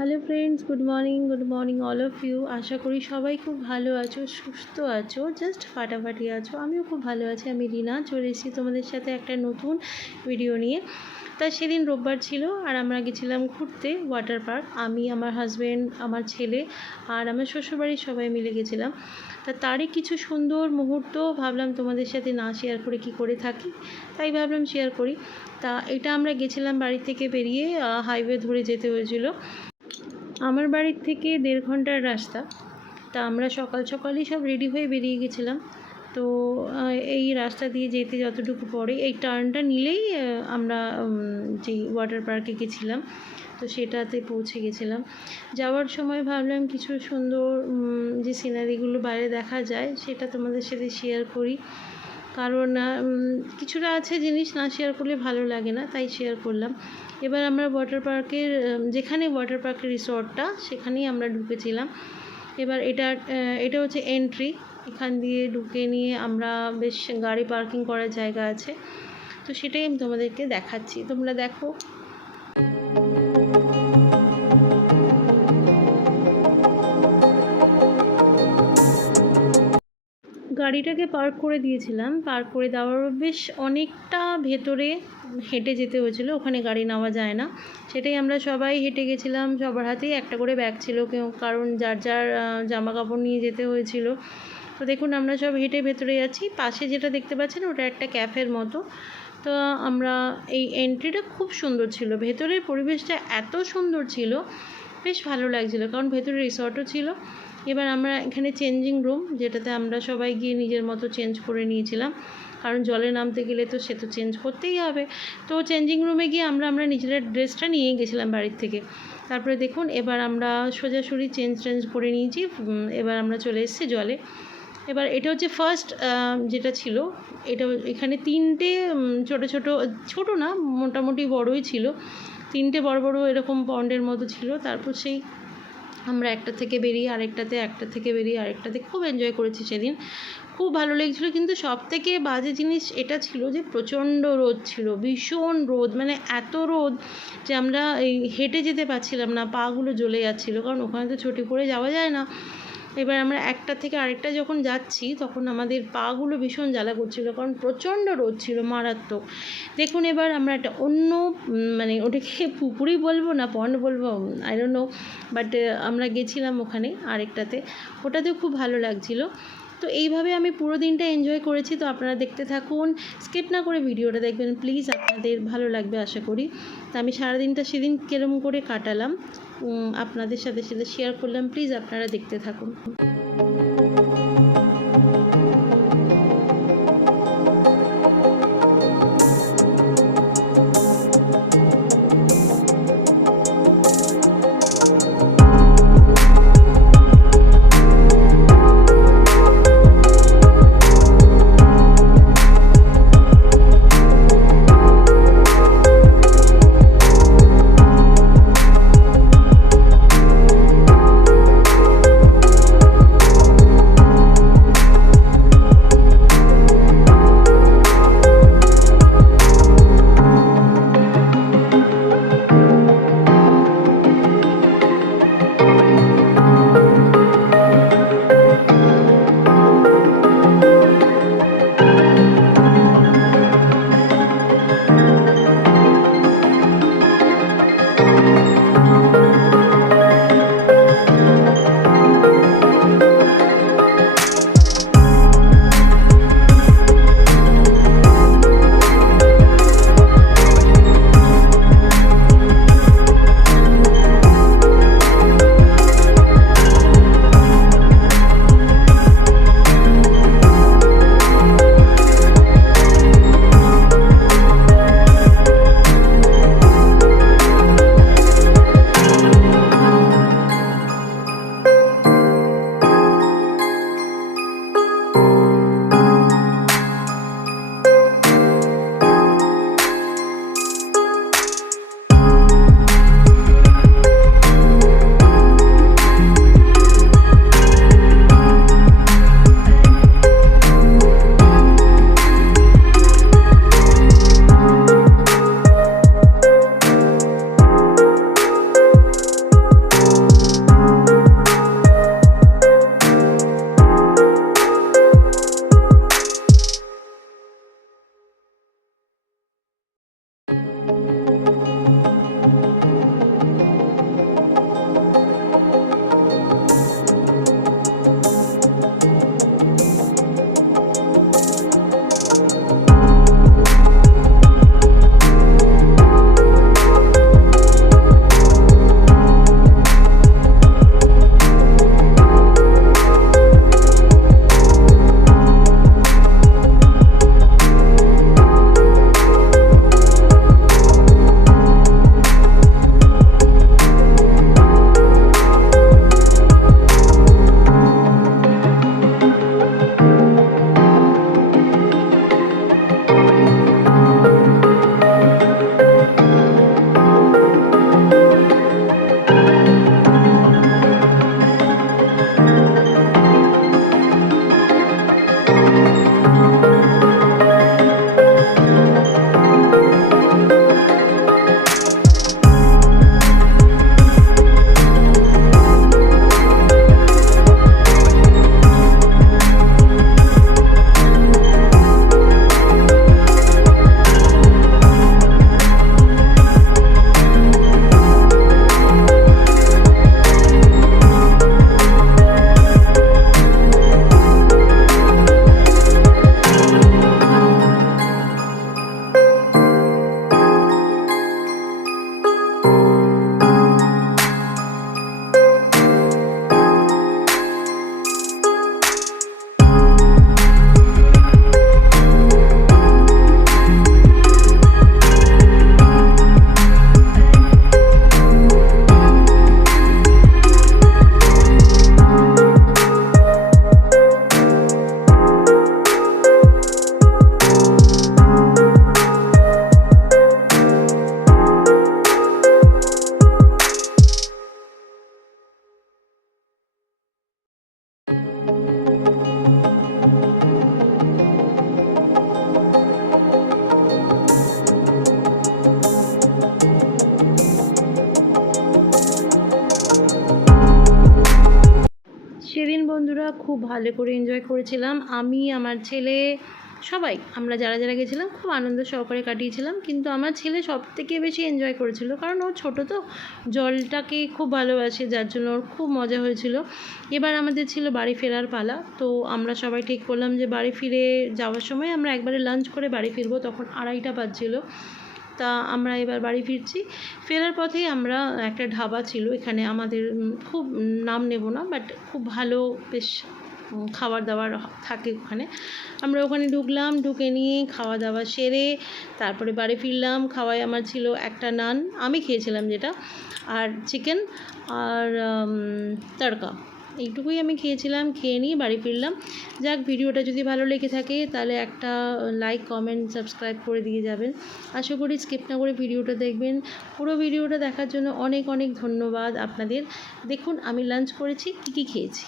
Hello friends good morning good morning all of you আশা করি সবাই খুব ভালো আছো, সুস্থ আছো জাস্ট ফাটাফাটি আছো। আমিও খুব ভালো আছি, আমি রিনা, চলে এসেছি তোমাদের সাথে একটা নতুন ভিডিও নিয়ে। তা সেদিন রোববার ছিল আর আমরা গেছিলাম ঘুরতে ওয়াটার পার্ক আমি, আমার হাজব্যান্ড আমার ছেলে আর আমার শ্বশুরবাড়ির সবাই মিলে গেছিলাম। তা তারই কিছু সুন্দর মুহূর্ত ভাবলাম তোমাদের সাথে না শেয়ার করে কি করে থাকি, তাই ভাবলাম শেয়ার করি। তা এটা আমরা গেছিলাম বাড়ি থেকে বেরিয়ে হাইওয়ে ধরে যেতে হয়েছিল। আমার বাড়ির থেকে দেড় ঘণ্টার রাস্তা। তা আমরা সকাল সকালই সব রেডি হয়ে বেরিয়ে গেছিলাম। তো এই রাস্তা দিয়ে যেতে যতটুকু পড়ে এই টার্নটা নিলেই আমরা যেই ওয়াটার পার্কে গেছিলাম, তো সেটাতে পৌঁছে গেছিলাম। যাওয়ার সময় ভাবলাম কিছু সুন্দর যে সিনারিগুলো বাইরে দেখা যায়, সেটা তোমাদের সাথে শেয়ার করি। কারণ কিছুটা আছে জিনিস না শেয়ার করলে ভালো লাগে না, তাই শেয়ার করলাম। এবার আমরা ওয়াটার পার্কের যেখানে ওয়াটার পার্কের রিসর্টটা সেখানেই আমরা ঢুকেছিলাম। এবার এটা এটা হচ্ছে এন্ট্রি এখান দিয়ে ঢুকে নিয়ে আমরা বেশ গাড়ি পার্কিং করার জায়গা আছে। তো সেটাই আমি তোমাদেরকে দেখাচ্ছি। তোমরা দেখো। গাড়িটাকে পার্ক করে দিয়েছিলাম। পার্ক করে দেওয়ার বেশ অনেকটা ভেতরে হেঁটে যেতে হয়েছিল, ওখানে গাড়ি নেওয়া যায় না। সেটাই আমরা সবাই হেঁটে গেছিলাম, সবার হাতেই একটা করে ব্যাগ ছিল, কেউ কারণ যার যার জামা কাপড় নিয়ে যেতে হয়েছিল। তো দেখুন, আমরা সব হেঁটে ভেতরে যাচ্ছি পাশে যেটা দেখতে পাচ্ছেন, ওটা একটা ক্যাফের মতো। তো আমরা এই এন্ট্রিটা খুব সুন্দর ছিল। ভেতরের পরিবেশটা এত সুন্দর ছিল, বেশ ভালো লাগছিল, কারণ ভেতরে রিসর্টও ছিল। এবার আমরা এখানে চেঞ্জিং রুম যেটাতে আমরা সবাই গিয়ে নিজের মতো চেঞ্জ করে নিয়েছিলাম। কারণ জলে নামতে গেলে তো সে তো চেঞ্জ করতেই হবে। তো চেঞ্জিং রুমে গিয়ে আমরা আমরা নিজেদের ড্রেসটা নিয়ে গেছিলাম বাড়ির থেকে। তারপরে দেখুন, এবার আমরা সোজাসুরি চেঞ্জ চেঞ্জ করে নিয়েছি। এবার আমরা চলে এসেছি জলে। এবার এটা হচ্ছে ফার্স্ট যেটা ছিল, এটা এখানে তিনটে ছোট ছোট ছোট না, মোটামুটি বড়ই ছিল। তিনটে বড় বড় এরকম পন্ডের মতো ছিল। তারপর সেই আমরা একটা থেকে বেরিয়ে আরেকটাতে, একটা থেকে বেরিয়ে আরেকটাতে খুব এনজয় করেছি সেদিন। খুব ভালো লেগেছিলো, কিন্তু সব থেকে বাজে জিনিস এটা ছিল যে প্রচণ্ড রোদ ছিল, ভীষণ রোদ মানে এত রোদ যে আমরা এই হেঁটে যেতে পারছিলাম না পাগুলো জ্বলে যাচ্ছিল, কারণ ওখানে তো ছুটি করে যাওয়া যায় না। এবার আমরা একটা থেকে আরেকটা যখন যাচ্ছি, তখন আমাদের পাগুলো ভীষণ জ্বালা করছিল, কারণ প্রচণ্ড রোদ ছিল মারাত্মক। দেখুন এবার আমরা একটা অন্য মানে ওটাকে পুকুরই বলব না পন্ড বলব আই ডোন্ট নো বাট আমরা গেছিলাম ওখানে আরেকটাতে। ওটাতেও খুব ভালো লাগছিল। তো এইভাবে আমি পুরো দিনটা এনজয় করেছি। তো আপনারা দেখতে থাকুন স্কিপ না করে ভিডিওটা দেখবেন প্লিজ আপনাদের ভালো লাগবে আশা করি। তো আমি সারাদিনটা সেদিন কেরম করে কাটালাম। আপনাদের সাথে সাথে শেয়ার করলাম। প্লিজ আপনারা দেখতে থাকুন। খুব ভালো করে এনজয় করেছিলাম। আমি, আমার ছেলে, সবাই, আমরা যারা যারা গেছিলাম খুব আনন্দ সহকারে কাটিয়েছিলাম। কিন্তু আমার ছেলে সব থেকে বেশি এনজয় করেছিল, কারণ ও ছোটো তো, জলটাকে খুব ভালোবাসে, যার জন্য ওর খুব মজা হয়েছিল। এবার আমাদের ছিল বাড়ি ফেরার পালা, তো আমরা সবাই ঠিক করলাম যে বাড়ি ফিরে যাওয়ার সময় আমরা একবারে লাঞ্চ করে বাড়ি ফিরবো, তখন আড়াইটা বাজছিল। তা আমরা এবার বাড়ি ফিরছি। ফেরার পথেই আমরা একটা ঢাবা ছিল, এখানে আমাদের খুব নাম নেব না বাট খুব ভালো বেশ খাবার দাবার থাকে ওখানে। আমরা ওখানে ঢুকলাম, ঢুকে নিয়ে খাওয়া দাওয়া সেরে তারপরে বাড়ি ফিরলাম। খাওয়ায় আমার ছিল একটা নান, আমি খেয়েছিলাম যেটা, আর চিকেন আর তড়কা। এইটুকুই আমি খেয়েছিলাম, খেয়ে নিয়ে বাড়ি ফিরলাম। যাক, ভিডিওটা যদি ভালো লেগে থাকে, তাহলে একটা লাইক কমেন্ট সাবস্ক্রাইব করে দিয়ে যাবেন। আশা করি স্কিপ না করে ভিডিওটা দেখবেন। পুরো ভিডিওটা দেখার জন্য অনেক অনেক ধন্যবাদ আপনাদের। দেখুন, আমি লাঞ্চ করেছি, কী কী খেয়েছি।